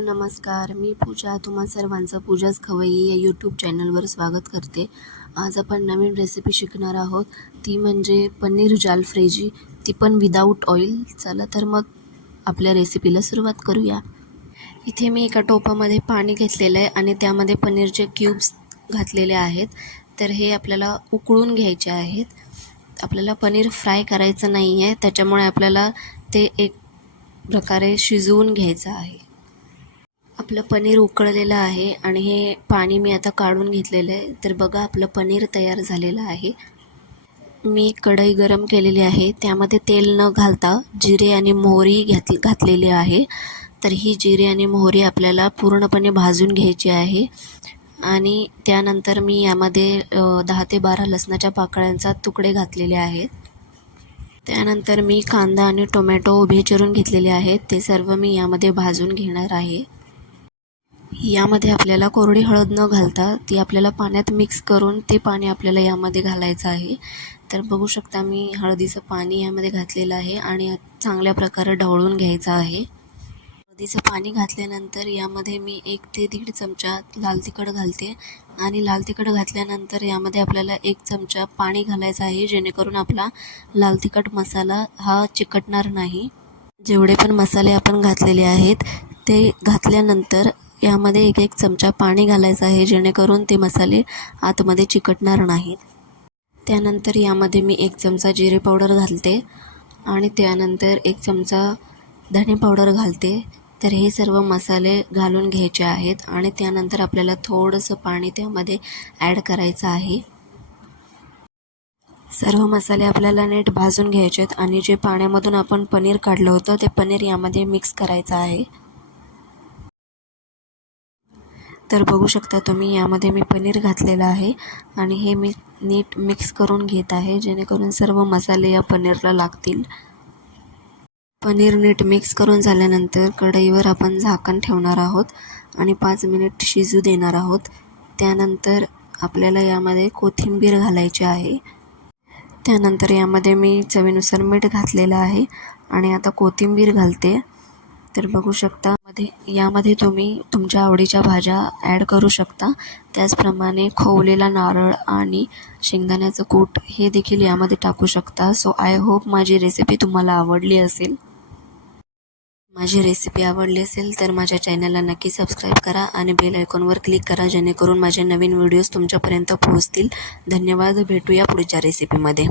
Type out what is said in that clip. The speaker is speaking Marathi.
मित्र नमस्कार. मी पूजा तुम्हा सर्वांचं पूजाच खवय्ये या यूट्यूब चॅनलवर स्वागत करते. आज आपण नवीन रेसिपी शिकणार आहोत, ती म्हणजे पनीर जालफ्रेजी, ती पण विदाऊट ऑइल. चला तर मग आपल्या रेसिपीला सुरुवात करूया. इथे मी एका टोपामध्ये पाणी घेतलेलं आहे आणि त्यामध्ये पनीरचे क्यूब्स घातलेले आहेत. तर हे आपल्याला उकळून घ्यायचे आहेत. आपल्याला पनीर फ्राय करायचं नाही आहे, त्याच्यामुळे आपल्याला ते एक प्रकारे शिजवून घ्यायचं आहे. आपलं पनीर उकळलेलं आहे आणि हे पाणी मी आता काढून घेतलेलं आहे. तर बघा, आपलं पनीर तयार झालेलं आहे. मी कढई गरम केलेली आहे, त्यामध्ये तेल न घालता जिरे आणि मोहरी घातलेली आहे. तर ही जिरे आणि मोहरी आपल्याला पूर्णपणे भाजून घ्यायची आहे आणि त्यानंतर मी यामध्ये 10 ते 12 लसणाच्या पाकळ्यांचा तुकडे घातलेले आहेत. त्यानंतर मी कांदा आणि टोमॅटो उभे चिरून घेतलेले आहेत, ते सर्व मी यामध्ये भाजून घेणार आहे. यामध्ये आपल्याला कोरडी हळद न घालता ती आपल्याला पाण्यात मिक्स करून ते पाणी आपल्याला यामध्ये घालायचं आहे. तर बघू शकता, मी हळदीचं पाणी यामध्ये घातलेलं आहे आणि चांगल्या प्रकारे ढवळून घ्यायचं आहे. हळदीचं पाणी घातल्यानंतर यामध्ये मी 1 ते 1.5 चमचा लाल तिखट घालते आणि लाल तिखट घातल्यानंतर यामध्ये आपल्याला 1 चमचा पाणी घालायचं आहे, जेणेकरून आपला लाल तिखट मसाला हा चिकटणार नाही. जेवढे पण मसाले आपण घातलेले आहेत ते घातल्यानंतर यामध्ये 1 चमचा पाणी घालायचं आहे, जेणेकरून ते मसाले आतमध्ये चिकटणार नाहीत. त्यानंतर यामध्ये मी 1 चमचा जिरे पावडर घालते आणि त्यानंतर 1 चमचा धणे पावडर घालते. तर हे सर्व मसाले घालून घ्यायचे आहेत आणि त्यानंतर आपल्याला थोडंसं पाणी त्यामध्ये ॲड करायचं आहे. सर्व मसाले आपल्याला नीट भाजून घ्यायचे आहेत आणि जे पाण्यामधून आपण पनीर काढलं होतं ते पनीर यामध्ये मिक्स करायचं आहे. तर बघू शकता तुम्ही, यामध्ये मी पनीर घातलेलं आहे आणि हे मी नीट मिक्स करून घेत आहे, जेणेकरून सर्व मसाले या पनीरला लागतील. पनीर नीट मिक्स करून झाल्यानंतर कढईवर आपण झाकण ठेवणार आहोत आणि 5 मिनिट शिजू देणार आहोत. त्यानंतर आपल्याला यामध्ये कोथिंबीर घालायची आहे. त्यानंतर यामध्ये मी चवीनुसार मीठ घातलेलं आहे आणि आता कोथिंबीर घालते. तर बघू शकता, यामध्ये तुम्ही तुमच्या आवडीच्या भाज्या ॲड करू शकता. त्याचप्रमाणे खोवलेला नारळ आणि शेंगदाण्याचं कूट हे देखील यामध्ये टाकू शकता. सो आय होप माझी रेसिपी तुम्हाला आवडली असेल. माझी रेसिपी आवडली असेल तर माझ्या चॅनलला नक्की सबस्क्राईब करा आणि बेल आयकॉनवर क्लिक करा, जेणेकरून माझे नवीन व्हिडिओज तुमच्यापर्यंत पोहोचतील. धन्यवाद. भेटूया पुढच्या रेसिपीमध्ये.